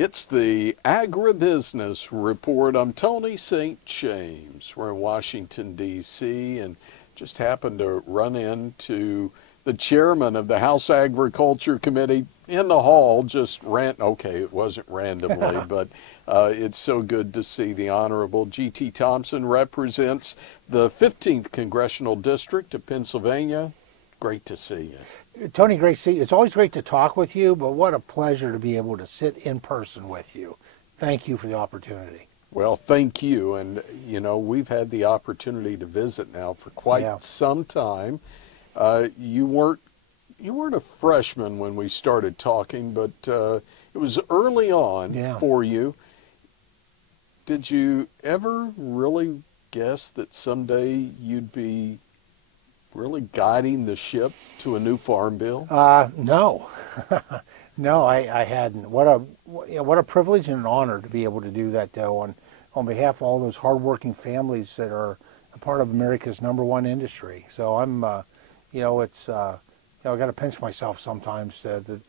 It's the Agribusiness Report. I'm Tony St. James. We're in Washington, D.C., and just happened to run into the chairman of the House Agriculture Committee in the hall, okay, it wasn't randomly, but it's so good to see the Honorable G.T. Thompson represents the 15th Congressional District of Pennsylvania. Great to see you. Tony, great to see you. It's always great to talk with you, but what a pleasure to be able to sit in person with you. Thank you for the opportunity. Well, thank you. And, you know, we've had the opportunity to visit now for quite some time. You weren't a freshman when we started talking, but it was early on for you. Did you ever really guess that someday you'd be really guiding the ship to a new farm bill? No. No, I hadn't. What a privilege and an honor to be able to do that, though, on behalf of all those hardworking families that are a part of America's #1 industry. So I'm, it's, I got to pinch myself sometimes. The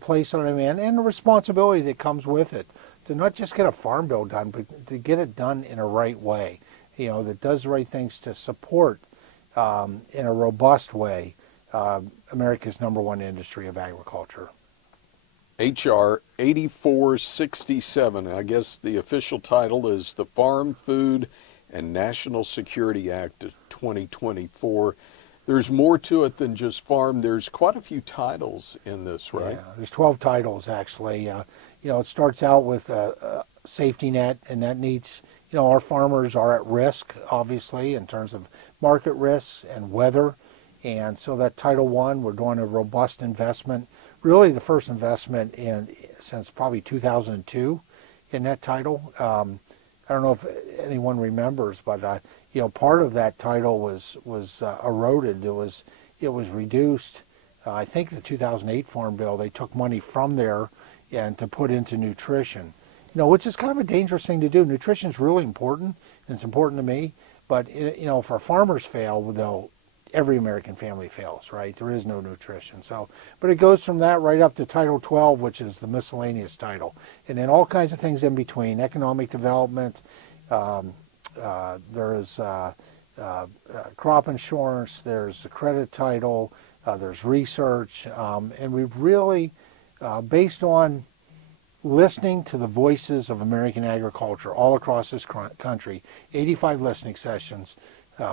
place that I'm in and the responsibility that comes with it to not just get a farm bill done, but to get it done in a right way. That does the right things to support in a robust way America's #1 industry of agriculture. H.R. 8467, I guess the official title is the Farm, Food, and National Security Act of 2024. There's more to it than just farm. There's quite a few titles in this, right? Yeah, there's 12 titles, actually. It starts out with a safety net, and that needs... our farmers are at risk, obviously, in terms of market risks and weather. And so that Title I, we're doing a robust investment, really the first investment since probably 2002 in that title. I don't know if anyone remembers, but part of that title was eroded. It was reduced. I think the 2008 Farm Bill, they took money from there and to put into nutrition. Which is kind of a dangerous thing to do. Nutrition is really important, and it's important to me. But, if our farmers fail, though, every American family fails, right? There is no nutrition. But it goes from that right up to Title 12, which is the miscellaneous title. And then all kinds of things in between, economic development, there is crop insurance, there's the credit title, there's research. And we've really, based on listening to the voices of American agriculture all across this country, 85 listening sessions,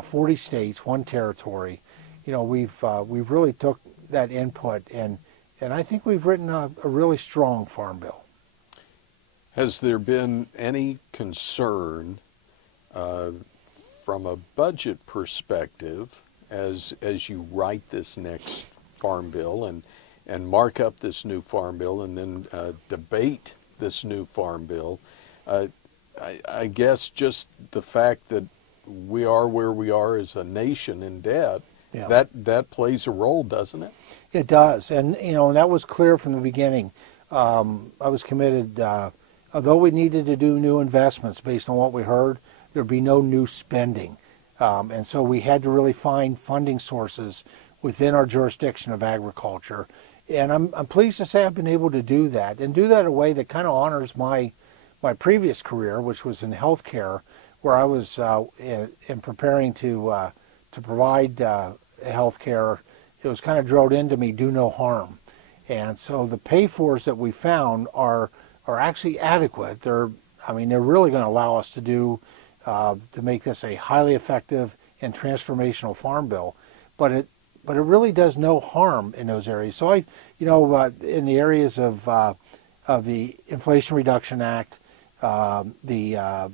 40 states, 1 territory. We've really took that input, and I think we've written a really strong farm bill. Has there been any concern from a budget perspective as you write this next farm bill and mark up this new farm bill and then debate this new farm bill? I guess just the fact that we are where we are as a nation in debt, that plays a role, doesn't it? It does, and that was clear from the beginning. I was committed, although we needed to do new investments based on what we heard, there'd be no new spending. And so we had to really find funding sources within our jurisdiction of agriculture. And I'm pleased to say I've been able to do that, and do that in a way that kind of honors my previous career, which was in healthcare, where I was in preparing to provide healthcare. It was kind of drilled into me, do no harm. And so the pay-fors that we found are actually adequate. They're really going to allow us to make this a highly effective and transformational farm bill. But it really does no harm in those areas. So in the areas of the Inflation Reduction Act, the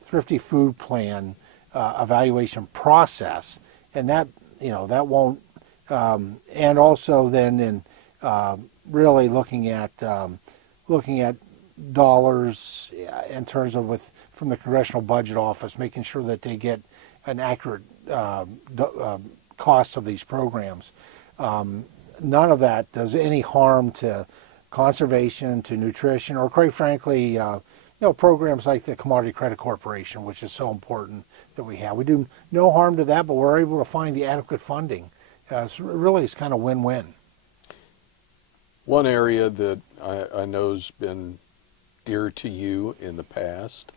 Thrifty Food Plan evaluation process, and that won't, and also then in really looking at dollars in terms of from the Congressional Budget Office, making sure that they get an accurate costs of these programs. None of that does any harm to conservation, to nutrition, or quite frankly, programs like the Commodity Credit Corporation, which is so important that we have. We do no harm to that, but we're able to find the adequate funding. It's kind of win-win. One area that I know's been dear to you in the past,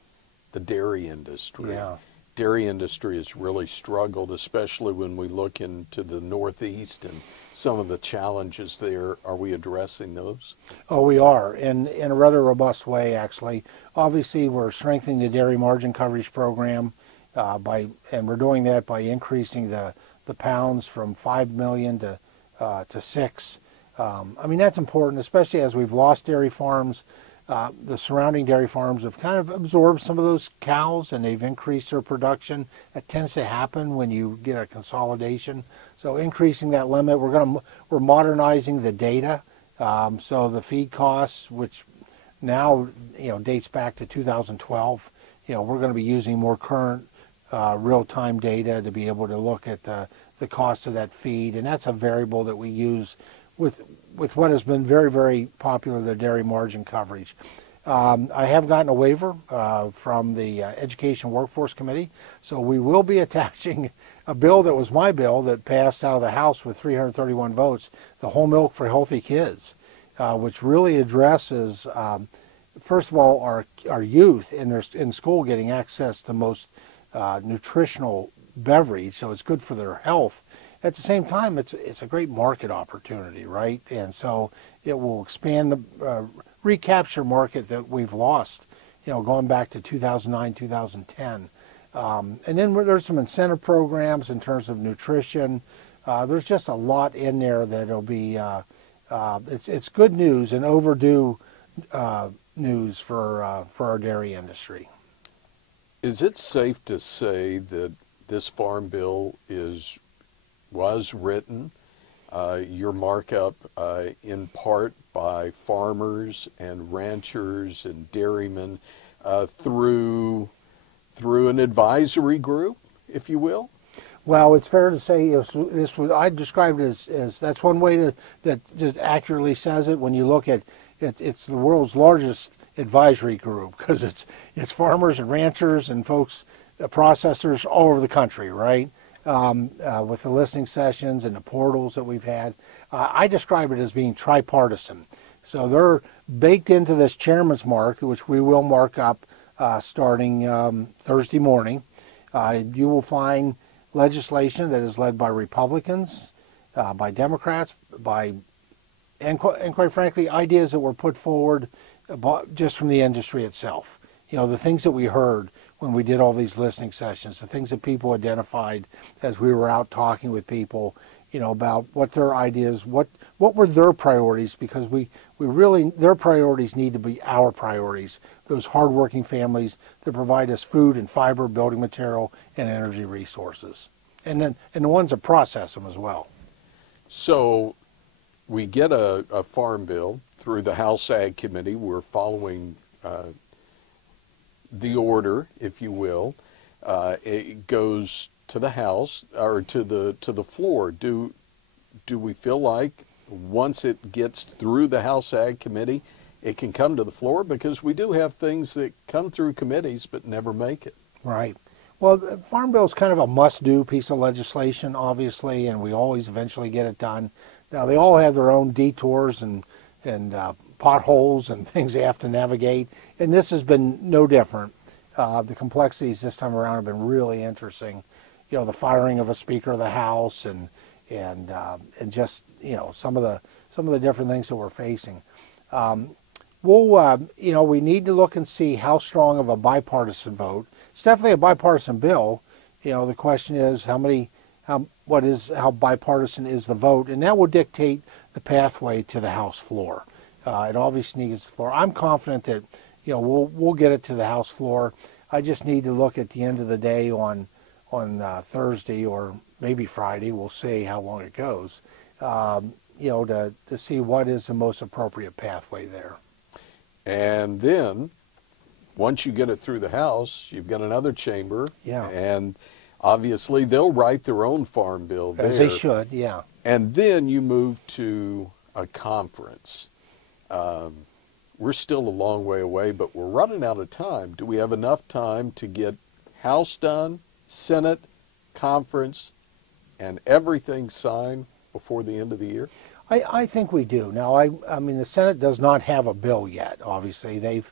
the dairy industry. Yeah. Dairy industry has really struggled, especially when we look into the Northeast and some of the challenges there. Are we addressing those? Oh, we are, in a rather robust way, actually. Obviously, we're strengthening the dairy margin coverage program and we're doing that by increasing the pounds from 5 million to 6. I mean, that's important, especially as we've lost dairy farms. The surrounding dairy farms have kind of absorbed some of those cows and they've increased their production. That tends to happen when you get a consolidation. So increasing that limit, we're modernizing the data. So the feed costs, which now dates back to 2012, we're going to be using more current real-time data to be able to look at the cost of that feed, and that's a variable that we use with what has been very, very popular, the dairy margin coverage. I have gotten a waiver from the Education Workforce Committee, so we will be attaching a bill that was my bill that passed out of the House with 331 votes, the Whole Milk for Healthy Kids, which really addresses, first of all, our youth in school getting access to most nutritional beverage, so it's good for their health. At the same time, it's a great market opportunity, right? And so it will expand the recapture market that we've lost, going back to 2009, 2010. And then there's some incentive programs in terms of nutrition. There's just a lot in there that'll be, it's good news and overdue news for our dairy industry. Is it safe to say that this farm bill was written, your markup, in part by farmers and ranchers and dairymen through an advisory group, if you will? Well, it's fair to say I described it as that's one way that just accurately says it. When you look at it, it's the world's largest advisory group because it's farmers and ranchers and folks, processors all over the country, right? With the listening sessions and the portals that we've had. I describe it as being tripartisan. So they're baked into this chairman's mark, which we will mark up starting Thursday morning. You will find legislation that is led by Republicans, by Democrats, and quite frankly, ideas that were put forward just from the industry itself. The things that we heard when we did all these listening sessions, the things that people identified as we were out talking with people, about what their ideas, what were their priorities, because we really, their priorities need to be our priorities, those hardworking families that provide us food and fiber, building material, and energy resources, and the ones that process them as well. So we get a farm bill through the House Ag Committee. We're following the order, if you will. It goes to the House or to the floor. Do we feel like once it gets through the House Ag Committee, it can come to the floor? Because we do have things that come through committees but never make it. Right. Well, the Farm Bill is kind of a must-do piece of legislation, obviously, and we always eventually get it done. Now, they all have their own detours and potholes and things they have to navigate, and this has been no different. The complexities this time around have been really interesting. The firing of a Speaker of the House and just some of the different things that we're facing. We need to look and see how strong of a bipartisan vote. It's definitely a bipartisan bill. The question is how bipartisan is the vote, and that will dictate the pathway to the House floor. It obviously needs the floor. I'm confident that we'll get it to the House floor. I just need to look at the end of the day on Thursday or maybe Friday. We'll see how long it goes. To see what is the most appropriate pathway there. And then, once you get it through the House, you've got another chamber. Yeah. And obviously, they'll write their own farm bill there. As they should, yeah. And then you move to a conference. We're still a long way away, but we're running out of time. Do we have enough time to get House done, Senate, conference, and everything signed before the end of the year? I think we do. Now, I mean, the Senate does not have a bill yet. Obviously, they've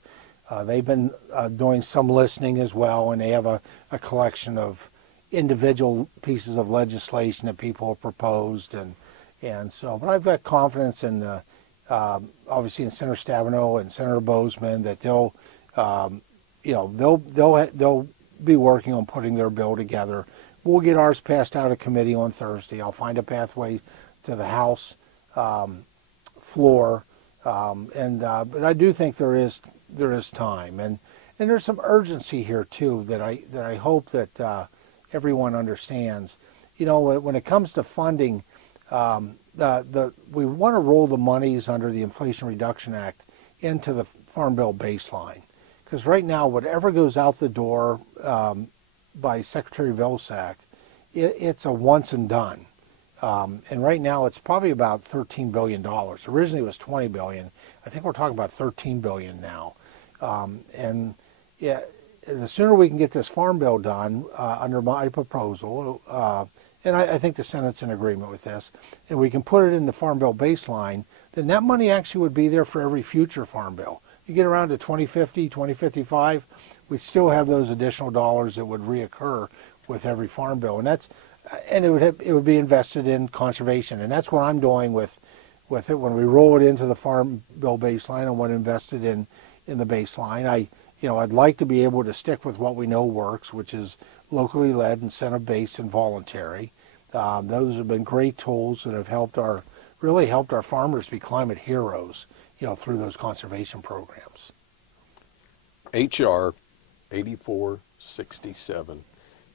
been doing some listening as well, and they have a collection of individual pieces of legislation that people have proposed, and so. But I've got confidence in obviously in Senator Stabenow and Senator Bozeman that they'll they'll be working on putting their bill together. We'll get ours passed out of committee on Thursday. I'll find a pathway to the House floor, but I do think there is time, and there's some urgency here too that I hope that everyone understands. You know, when it comes to funding, we want to roll the monies under the Inflation Reduction Act into the Farm Bill baseline, because right now whatever goes out the door by Secretary Vilsack, it's a once and done. And right now it's probably about $13 billion. Originally it was $20 billion. I think we're talking about $13 billion now. And yeah, the sooner we can get this farm bill done under my proposal, and I think the Senate's in agreement with this, and we can put it in the farm bill baseline, then that money actually would be there for every future farm bill. You get around to 2050, 2055, we still have those additional dollars that would reoccur with every farm bill, and it would be invested in conservation, and that's what I'm doing with it. When we roll it into the farm bill baseline, I want to invest it in the baseline. I'd like to be able to stick with what we know works, which is locally led, incentive-based, and voluntary. Those have been great tools that have really helped our farmers be climate heroes, through those conservation programs. H.R. 8467.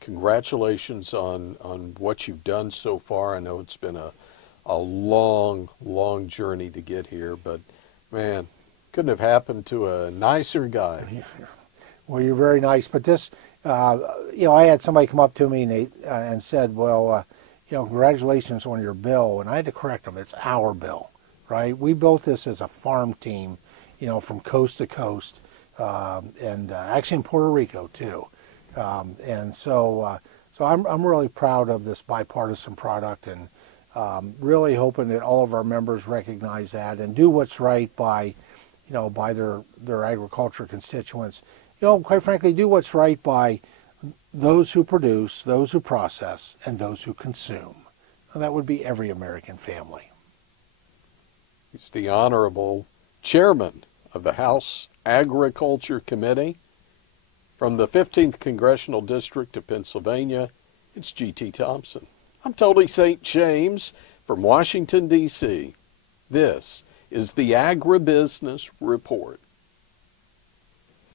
Congratulations on what you've done so far. I know it's been a long, long journey to get here, but man, couldn't have happened to a nicer guy. Well, you're very nice, but this, I had somebody come up to me and said, well, congratulations on your bill, and I had to correct them. It's our bill, right? We built this as a farm team, from coast to coast, and actually in Puerto Rico too. And so I'm really proud of this bipartisan product, and really hoping that all of our members recognize that and do what's right by their agriculture constituents. Quite frankly, do what's right by those who produce, those who process, and those who consume. And that would be every American family. He's the Honorable Chairman of the House Agriculture Committee. From the 15th Congressional District of Pennsylvania, it's G.T. Thompson. I'm Tony St. James from Washington, D.C. This is the Agribusiness Report.